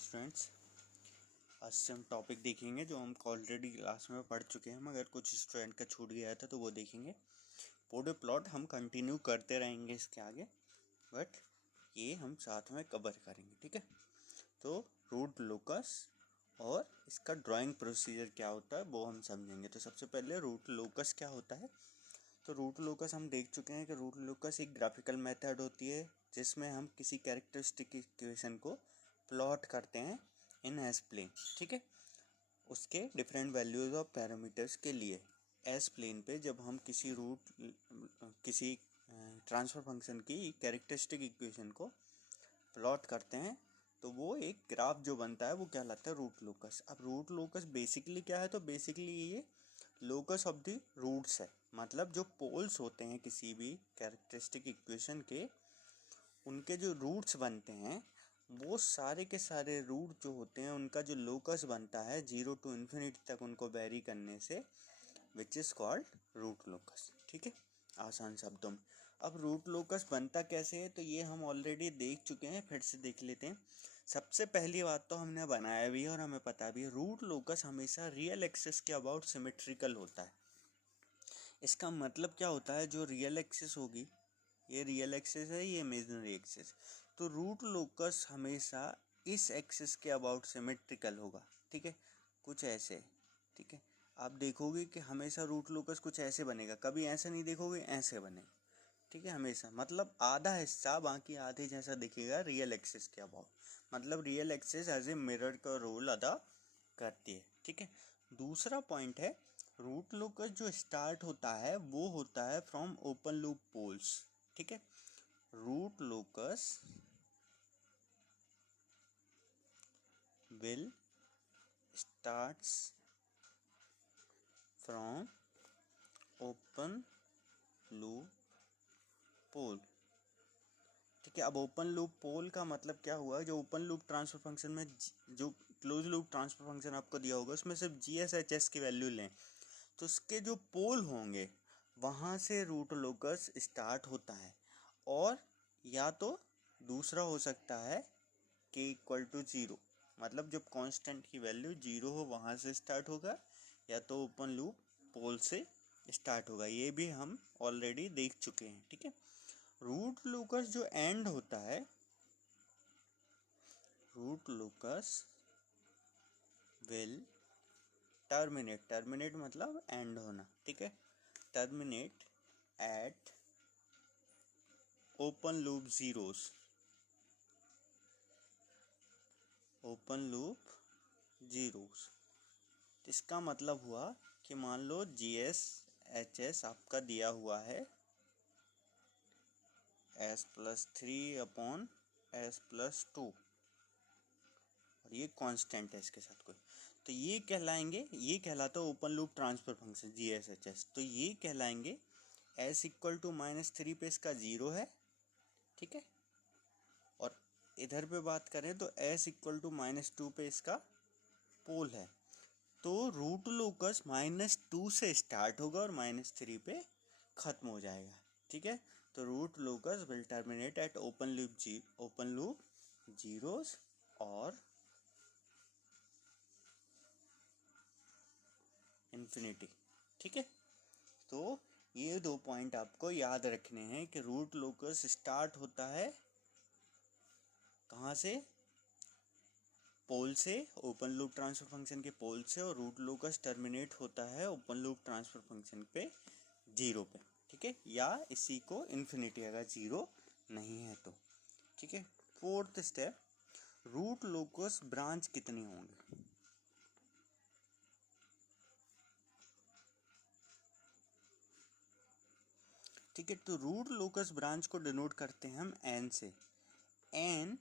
Students, आज से हम टॉपिक देखेंगे जो हम ऑलरेडी क्लास में पढ़ चुके हैं, मगर कुछ स्टूडेंट का छूट गया था तो वो देखेंगे। पोडे प्लॉट हम कंटिन्यू करते रहेंगे इसके आगे, बट ये हम साथ में कवर करेंगे, ठीक है। तो रूट लोकस और इसका ड्राइंग प्रोसीजर क्या होता है वो हम समझेंगे। तो सबसे पहले रूट लोकस क्या होता है। तो रूट लोकस हम देख चुके हैं कि रूट लोकस एक ग्राफिकल मेथड होती है जिसमें हम किसी कैरेक्टरिस्टिक इक्वेशन को प्लॉट करते हैं इन एस प्लेन, ठीक है। उसके डिफरेंट वैल्यूज ऑफ पैरामीटर्स के लिए एस प्लेन पे जब हम किसी ट्रांसफर फंक्शन की कैरेक्टरिस्टिक इक्वेशन को प्लॉट करते हैं तो वो एक ग्राफ जो बनता है वो कहलाता है रूट लोकस। अब रूट लोकस बेसिकली क्या है, तो बेसिकली ये लोकस ऑफ द रूट्स है। मतलब जो पोल्स होते हैं किसी भी कैरेक्टरिस्टिक इक्वेशन के, उनके जो रूट्स बनते हैं वो सारे के सारे रूट जो होते हैं उनका जो लोकस बनता है 0 to इन्फिनिटी तक उनको वेरी करने से, which is called root locus, ठीक है, आसान शब्दों में। अब रूट लोकस बनता कैसे है तो ये हम ऑलरेडी देख चुके हैं, फिर से देख लेते हैं। सबसे पहली बात तो हमने बनाया भी है और हमें पता भी है, रूट लोकस हमेशा रियल एक्सिस के अबाउट सिमेट्रिकल होता है। इसका मतलब क्या होता है, जो रियल एक्सिस होगी, ये रियल एक्सिस है, ये इमेजिनरी एक्सिस, तो रूट लोकस हमेशा इस एक्सिस के अबाउट सिमेट्रिकल होगा, ठीक है, कुछ ऐसे, ठीक है। आप देखोगे कि हमेशा रूट लोकस कुछ ऐसे बनेगा, कभी ऐसे नहीं देखोगे, ऐसे बनेगा, ठीक है, हमेशा। मतलब आधा हिस्सा बाकी आधे जैसा दिखेगा रियल एक्सिस के अबाउट। मतलब real axis as a mirror का रोल अदा करती है, ठीक है। दूसरा पॉइंट है, रूट लोकस जो स्टार्ट होता है वो होता है फ्रॉम ओपन लूप पोल्स, ठीक है। Root locus will starts from open loop pole, ठीक है। अब ओपन लूप पोल का मतलब क्या हुआ, जो ओपन लूप ट्रांसफर फंक्शन में जो क्लोज लूप ट्रांसफर फंक्शन आपको दिया होगा उसमें सिर्फ GSHS की वैल्यू लें तो उसके जो पोल होंगे वहाँ से रूट लोकस स्टार्ट होता है। और या तो दूसरा हो सकता है k=0, मतलब जब कांस्टेंट की वैल्यू 0 हो वहाँ से स्टार्ट होगा, या तो ओपन लूप पोल से स्टार्ट होगा। ये भी हम ऑलरेडी देख चुके हैं, ठीक है। रूट लोकस जो एंड होता है, रूट लोकस विल टर्मिनेट मतलब एंड होना, ठीक है, terminate at open loop zeros, open loop zeros. इसका मतलब हुआ कि मान लो GSHS आपका दिया हुआ है s+3/s+2 और ये कांस्टेंट है इसके साथ कोई, तो ये कहलाता है open loop transfer function GSHS। तो ये कहलाएंगे s=-3 पे इसका 0 है, ठीक है। और इधर पे बात करें तो s=-2 पे इसका पोल है। तो रूट लोकस -2 से स्टार्ट होगा और -3 पे खत्म हो जाएगा, ठीक है। तो root locus will terminate at open loop zeros और इन्फिनिटी, ठीक है। तो ये दो पॉइंट आपको याद रखने हैं कि रूट लोकस स्टार्ट होता है कहाँ से, पोल से, ओपन लूप ट्रांसफर फंक्शन के पोल से, और रूट लोकस टर्मिनेट होता है ओपन लूप ट्रांसफर फंक्शन पे 0 पे, ठीक है, या इसी को इन्फिनिटी अगर 0 नहीं है तो, ठीक है। Fourth step, root locus branch कितनी होंगे, ठीक है। तो रूट लोकस ब्रांच को डिनोट करते हैं हम n से। n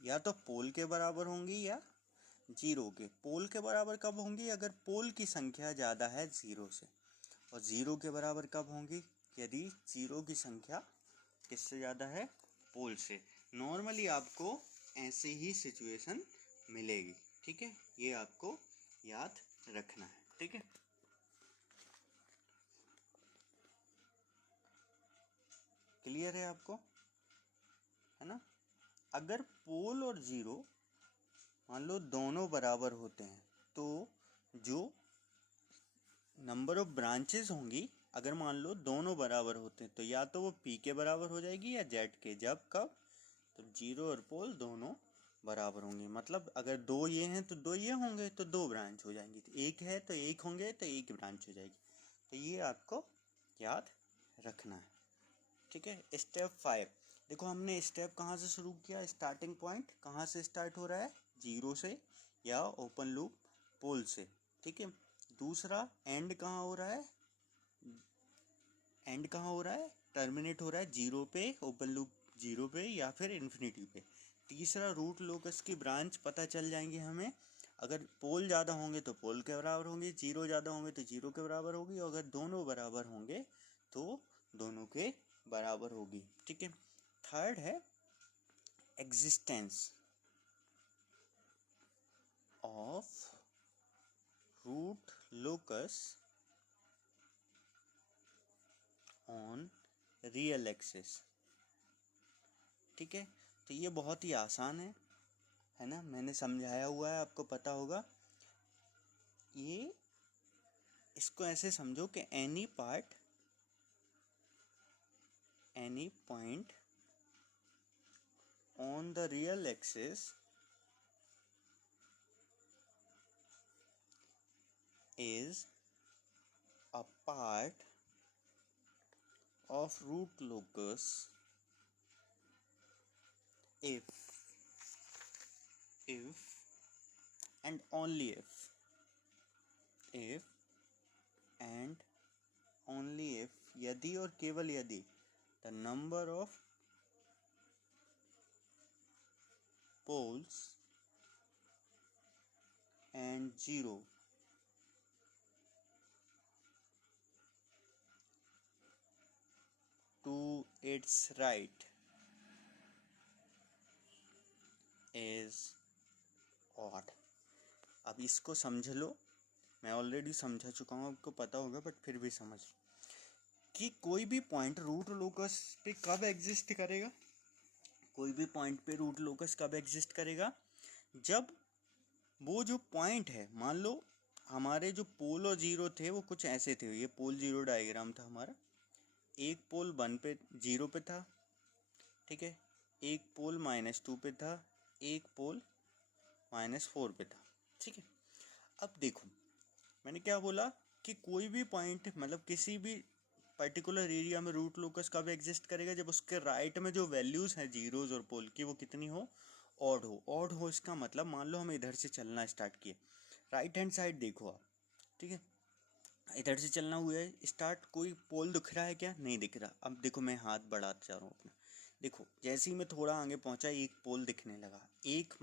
या तो पोल के बराबर होंगी या 0 के। पोल के बराबर कब होंगी, अगर पोल की संख्या ज़्यादा है 0 से, और 0 के बराबर कब होंगी, यदि 0 की संख्या किससे ज़्यादा है, पोल से। नॉर्मली आपको ऐसे ही सिचुएशन मिलेगी, ठीक है, ये आपको याद रखना है, ठीक है। क्लियर है आपको, है ना। अगर पोल और 0 मान लो दोनों बराबर होते हैं तो जो नंबर ऑफ ब्रांचेस होंगी, अगर मान लो दोनों बराबर होते हैं तो या तो वो पी के बराबर हो जाएगी या जेड के। जब कब? तो जीरो और पोल दोनों बराबर होंगे। मतलब अगर दो ये हैं तो दो ये होंगे तो दो ब्रांच हो जाएंगी, तो एक है तो एक होंगे तो एक ब्रांच हो जाएगी। तो ये आपको याद रखना है, ठीक है। स्टेप 5 देखो, हमने स्टेप कहाँ से शुरू किया, स्टार्टिंग पॉइंट कहाँ से स्टार्ट हो रहा है, जीरो से या ओपन लूप पोल से, ठीक है। दूसरा एंड कहाँ हो रहा है, एंड कहाँ हो रहा है, टर्मिनेट हो रहा है जीरो पे, ओपन लूप जीरो पे या फिर इन्फिनिटी पे। तीसरा रूट लोकस की ब्रांच पता चल जाएंगे हमें, अगर पोल ज़्यादा होंगे तो पोल के बराबर होंगे, जीरो ज़्यादा होंगे तो जीरो के बराबर होगी, और अगर दोनों बराबर होंगे तो दोनों के बराबर होगी, ठीक है। थर्ड है existence of root locus on real axis, ठीक है। तो ये बहुत ही आसान है ना, मैंने समझाया हुआ है, आपको पता होगा। ये इसको ऐसे समझो कि any point on the real axis is a part of root locus if and only if and only if, यदि और केवल यदि, the number of poles and zero to its right is odd। अब इसको समझ लो, मैं ऑलरेडी समझा चुका हूँ, आपको पता होगा, बट फिर भी समझ कि कोई भी पॉइंट रूट लोकस पे कब एग्जिस्ट करेगा, कोई भी पॉइंट पे रूट लोकस कब एग्जिस्ट करेगा, जब वो जो पॉइंट है, मान लो हमारे जो पोल और जीरो थे वो कुछ ऐसे थे, ये पोल जीरो डायग्राम था हमारा, एक पोल 1 पे जीरो पे था, ठीक है, एक पोल -2 पे था, एक पोल -4 पे था, ठीक है। अब देखो मैंने क्या बोला कि कोई भी पॉइंट, मतलब किसी भी पर्टिकुलर एरिया में रूट लोकस कब एग्जिस्ट करेगा, जब उसके राइट में जो वैल्यूज़ हैं जीरोज और पोल की वो कितनी हो, ऑड हो। ऑड हो इसका मतलब, मान लो हम इधर से चलना स्टार्ट किए, राइट हैंड साइड देखो आप, ठीक है, इधर से चलना हुआ है स्टार्ट, कोई पोल दिख रहा है क्या, नहीं दिख रहा। अब देखो मैं हाथ बढ़ाता जा रहा हूँ अपना, देखो जैसे ही मैं थोड़ा आगे पहुंचा एक पोल दिखने लगा, एक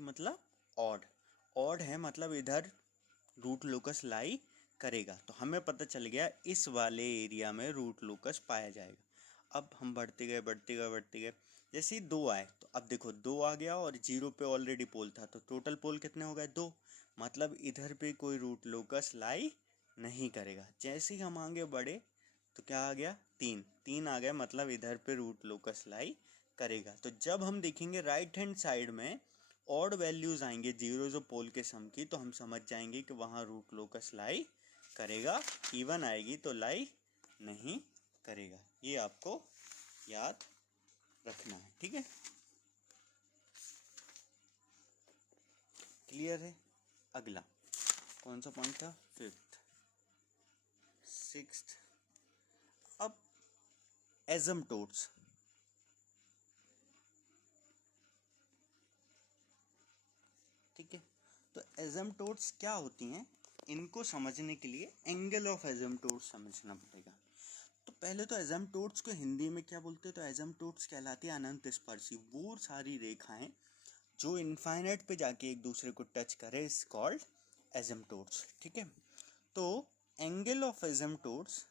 मतलब ऑड, ऑड है मतलब इधर रूट लोकस लाई करेगा, तो हमें पता चल गया इस वाले एरिया में रूट लोकस पाया जाएगा। अब हम बढ़ते गए, जैसे ही दो आए तो अब देखो दो आ गया और जीरो पे ऑलरेडी पोल था, तो टोटल पोल कितने हो गए, दो, मतलब इधर पे कोई रूट लोकस लाई नहीं करेगा। जैसे ही हम आगे बढ़े तो क्या आ गया, तीन आ गया, मतलब इधर पे रूट लोकस लाई करेगा। तो जब हम देखेंगे राइट हैंड साइड में ऑड वैल्यूज आएंगे जीरोज और पोल के सम की, तो हम समझ जाएंगे कि वहाँ रूट लोकस लाई करेगा, इवन आएगी तो लाई नहीं करेगा। ये आपको याद रखना है, ठीक है, क्लियर है। अगला कौन सा पॉइंट था, फिफ्थ, सिक्स्थ। अब एजम्पटोड्स, ठीक है, तो एजम्पटोड्स क्या होती हैं, इनको समझने के लिए एंगल ऑफ एजम्पटोड्स समझना पड़ेगा। तो पहले तो एजम्पटोड्स को हिंदी में क्या बोलते हैं, तो एजम्पटोड्स कहलाती है अनंत स्पर्शी, वो सारी रेखाएं जो इनफाइनाइट पे जाके एक दूसरे को टच करे, इज कॉल्ड एजम्पटोड्स, ठीक है। तो angle of asymptotes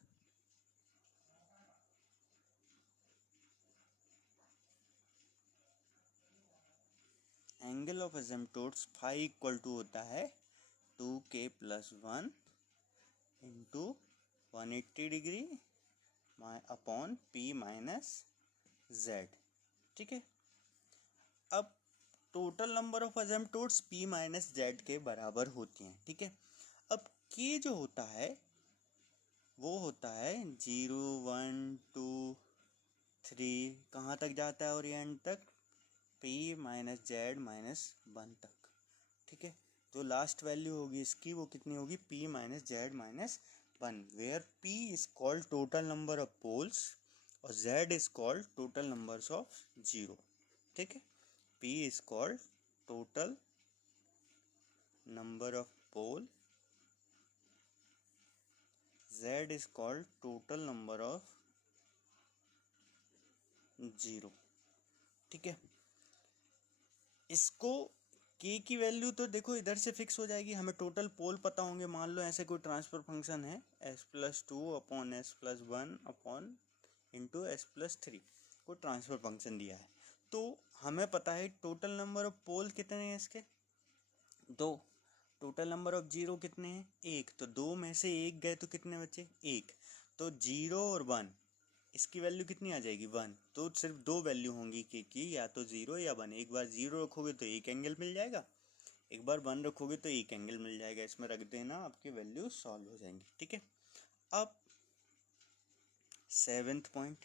phi equal to होता है 2k+1 into 180 degree upon p - z, ठीक है। अब total number of asymptotes p minus z के बराबर होती हैं, ठीक है। अब k जो होता है वो होता है 0 1 2 3 कहाँ तक जाता है और ये एंड तक p माइनस जेड माइनस 1 तक, ठीक है। तो लास्ट वैल्यू होगी इसकी वो कितनी होगी p minus Z minus 1, where p is called total number of poles और z is called total numbers of zero, ठीक है। p is called total number of pole, z is called total number of zero, ठीक है। इसको k की value तो देखो इधर से फिक्स हो जाएगी, हमें टोटल पोल पता होंगे। मान लो ऐसे कोई ट्रांसफर फंक्शन है s+2 upon s+1 upon into s+3, कोई ट्रांसफर फंक्शन दिया है तो हमें पता है टोटल नंबर ऑफ पोल कितने हैं इसके, दो। टोटल नंबर ऑफ जीरो कितने हैं, एक। तो दो में से एक गए तो कितने बचे, एक। तो 0 और 1 इसकी वैल्यू कितनी आ जाएगी 1। तो सिर्फ दो वैल्यू होंगी के की, या तो 0 या 1। एक बार 0 रखोगे तो एक एंगल मिल जाएगा, एक बार 1 रखोगे तो एक एंगल मिल जाएगा। इसमें रख देना, आपकी वैल्यू सॉल्व हो जाएंगी, ठीक है। अब 7th पॉइंट,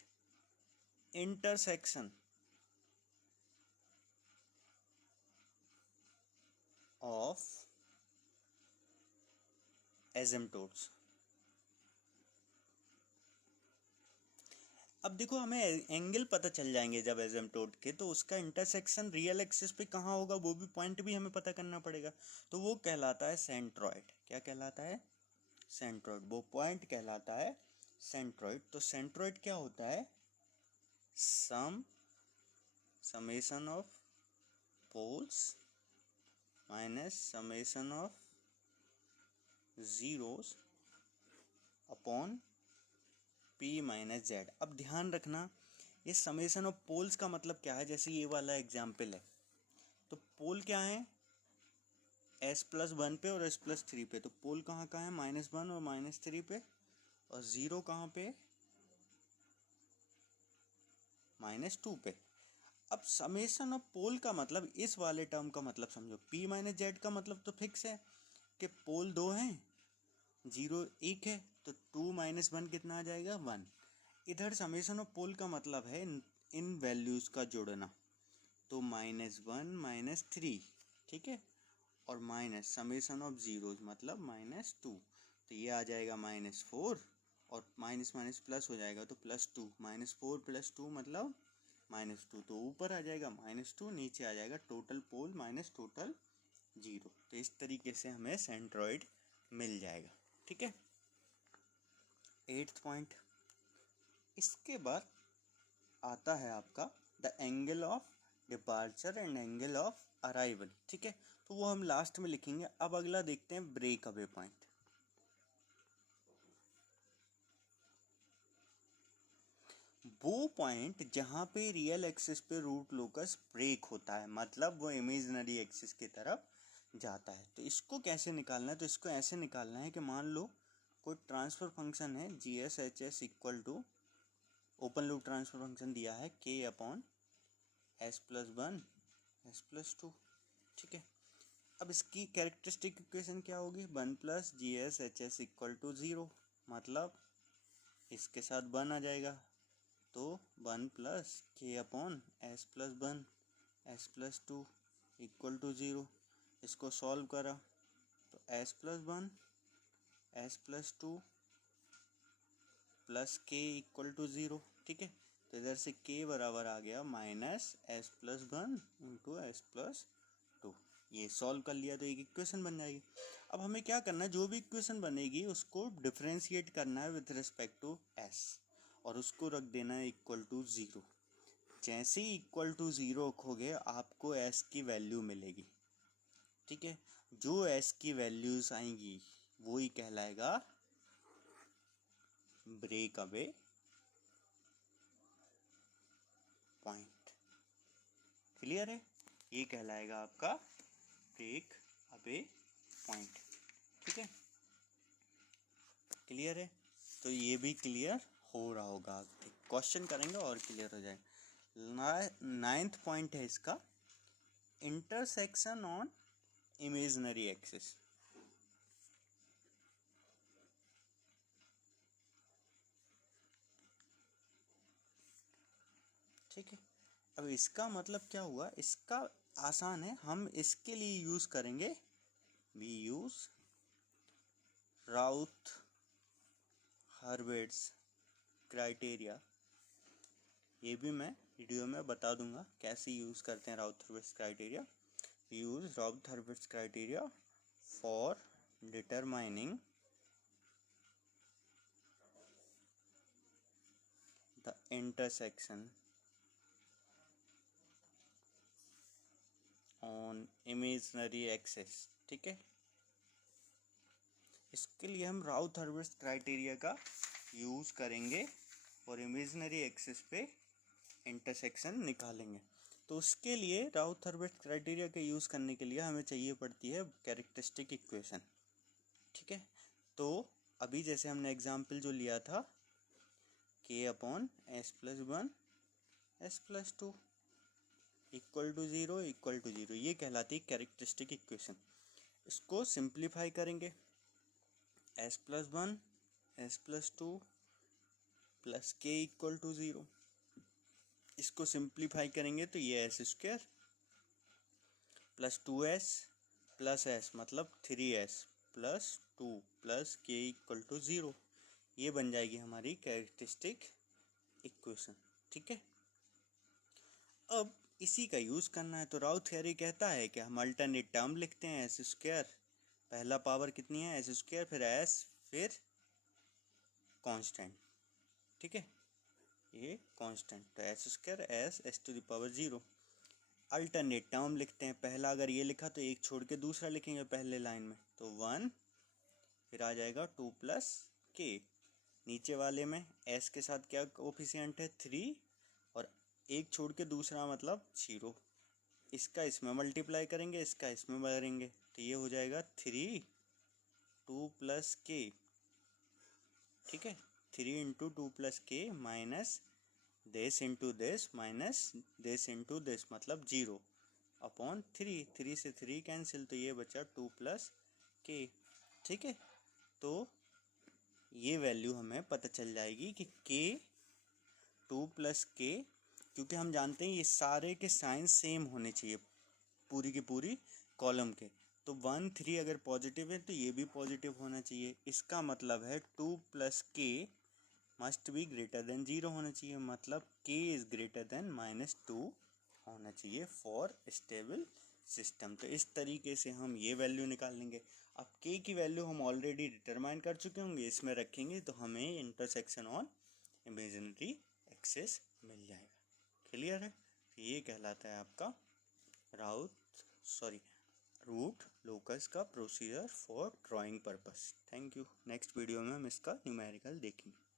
इंटरसेक्शन ऑफ एसिम्पटोट्स। अब देखो हमें एंगल पता चल जाएंगे जब एसिम्पटोट के, तो उसका इंटरसेक्शन रियल एक्सिस पे कहाँ होगा वो भी पॉइंट भी हमें पता करना पड़ेगा। तो वो कहलाता है सेंट्रॉइड। क्या कहलाता है, सेंट्रॉइड। वो पॉइंट कहलाता है सेंट्रॉइड। तो सेंट्रॉइड क्या होता है, summation of poles minus summation of zeros upon p minus Z. अब ध्यान रखना ये समेशन ऑफ पोल्स का मतलब क्या है। जैसे ये वाला एग्जाम्पल है तो पोल क्या है s+1 पे और s+3 पे। तो पोल कहाँ कहाँ है, -1 और -3 पे, और जीरो कहाँ पे, -2 पे। अब समेशन ऑफ पोल का मतलब, इस वाले टर्म का मतलब समझो। p माइनस जेड का मतलब तो फिक्स है कि पोल दो हैं, जीरो एक है, तो 2 - 1 कितना आ जाएगा 1। इधर समेशन ऑफ पोल का मतलब है इन वैल्यूज का जोड़ना, तो -1 -3, ठीक है। और माइनस समेशन ऑफ जीरोज मतलब -2, तो ये आ जाएगा -4, और माइनस माइनस प्लस हो जाएगा तो +2। -4 + 2 मतलब -2, तो ऊपर आ जाएगा -2, नीचे आ जाएगा टोटल पोल माइनस टोटल जीरो। तो इस तरीके से हमें सेंट्रॉइड मिल जाएगा, ठीक है। 8th पॉइंट, इसके बाद आता है आपका the angle of departure and angle of arrival, ठीक है। तो वो हम लास्ट में लिखेंगे। अब अगला देखते हैं ब्रेक अवे पॉइंट। वो पॉइंट जहां पे रियल एक्सिस पे रूट लोकस ब्रेक होता है, मतलब वो इमेजिनरी एक्सिस की तरफ जाता है। तो इसको कैसे निकालना है, तो इसको ऐसे निकालना है कि मान लो कोई ट्रांसफर फंक्शन है GS/HS equal to, open loop transfer function दिया है k अपॉन s+1 s+2, ठीक है। अब इसकी कैरेक्टरिस्टिक इक्वेशन क्या होगी, 1 + GS/HS इक्वल टू 0, मतलब इसके साथ 1 आ जाएगा, तो 1 + k upon s+1 s+2 equal to 0। इसको सॉल्व करा तो s+1 s+2 plus k equal to 0, ठीक है। तो इधर से k बराबर आ गया -s+1 इंटू s+2। ये सॉल्व कर लिया तो एक इक्वेशन बन जाएगी। अब हमें क्या करना है, जो भी इक्वेशन बनेगी उसको डिफरेंशिएट करना है विद रिस्पेक्ट टू s, और उसको रख देना है इक्वल टू 0। जैसे ही इक्वल टू 0 रखोगे आपको s की वैल्यू मिलेगी, ठीक है। जो s की वैल्यूज आएंगी वो ही कहलाएगा ब्रेक अवे पॉइंट। क्लियर है, ये कहलाएगा आपका ब्रेक अवे पॉइंट, ठीक है। क्लियर है, तो ये भी क्लियर हो रहा होगा। क्वेश्चन करेंगे और क्लियर हो जाएगा। 9th पॉइंट है इसका, इंटरसेक्शन ऑन इमेजिनरी एक्सिस। ठीक है, अब इसका मतलब क्या हुआ, इसका आसान है, हम इसके लिए यूज करेंगे, we use Routh Hurwitz criteria. ये भी मैं वीडियो में बता दूंगा कैसे यूज करते हैं Routh Hurwitz criteria. We use Routh Hurwitz criteria for determining the intersection on imaginary axis. ठीक है, इसके लिए हम राउथ हर्विट्ज क्राइटेरिया का यूज करेंगे और इमेजिनरी एक्सिस पे इंटरसेक्शन निकालेंगे। तो उसके लिए राउथ हर्विट्ज क्राइटेरिया के यूज करने के लिए हमें चाहिए पड़ती है कैरेक्टरिस्टिक इक्वेशन। ठीक है, तो अभी जैसे हमने एग्जाम्पल जो लिया था k upon s plus one s plus two equal to zero, ये कहलाती है कैरेक्टरिस्टिक इक्वेशन। इसको सिंप्लीफाई करेंगे, s plus one s plus two plus k equal to zero. इसको सिंप्लीफाई करेंगे तो ये s square plus two s plus s मतलब three s plus two plus k equal to zero, ये बन जाएगी हमारी कैरेक्टरिस्टिक इक्वेशन। ठीक है, अब इसी का यूज करना है, तो राउथ थ्योरी कहता है कि हम अल्टरनेट टर्म लिखते हैं, एस स्क्वायर पहला पावर कितनी है एस स्क्वायर, फिर एस, फिर कांस्टेंट। ठीक है, ये कांस्टेंट, तो S square S S to the power zero. Alternate term लिखते हैं, पहला अगर ये लिखा तो एक छोड़ के दूसरा लिखेंगे पहले लाइन में, तो वन, फिर आ जाएगा टू प्लस के, नीचे वाले में एस के साथ क्या कोफिशिएंट है थ्री, और एक छोड़ के दूसरा मतलब जीरो। इसका इसमें मल्टीप्लाई करेंगे, इसका इसमें भरेंगे, तो ये हो जाएगा थ्री टू प्लस के। ठीक है, थ्री इंटू टू प्लस के minus this into this minus this into this मतलब जीरो अपॉन थ्री, थ्री से थ्री कैंसिल, तो ये बचा टू प्लस के। ठीक है, तो ये वैल्यू हमें पता चल जाएगी कि के टू प्लस के, क्योंकि हम जानते हैं ये सारे के साइन सेम होने चाहिए पूरी की पूरी कॉलम के, तो वन थ्री अगर पॉजिटिव है तो ये भी पॉजिटिव होना चाहिए। इसका मतलब है टू प्लस के must be greater than zero होना चाहिए, मतलब के is greater than minus two होना चाहिए फॉर स्टेबल सिस्टम। तो इस तरीके से हम ये वैल्यू निकाल लेंगे। अब के की वैल्यू हम ऑलरेडी डिटरमाइन कर चुके होंगे, इसमें रखेंगे तो हमें इंटरसेक्शन ऑन इमेजिनरी एक्सिस मिल जाएगा। क्लियर है, ये कहलाता है आपका रूट लोकस का procedure for drawing purpose. Thank you. Next video में हम इसका न्यूमेरिकल देखेंगे।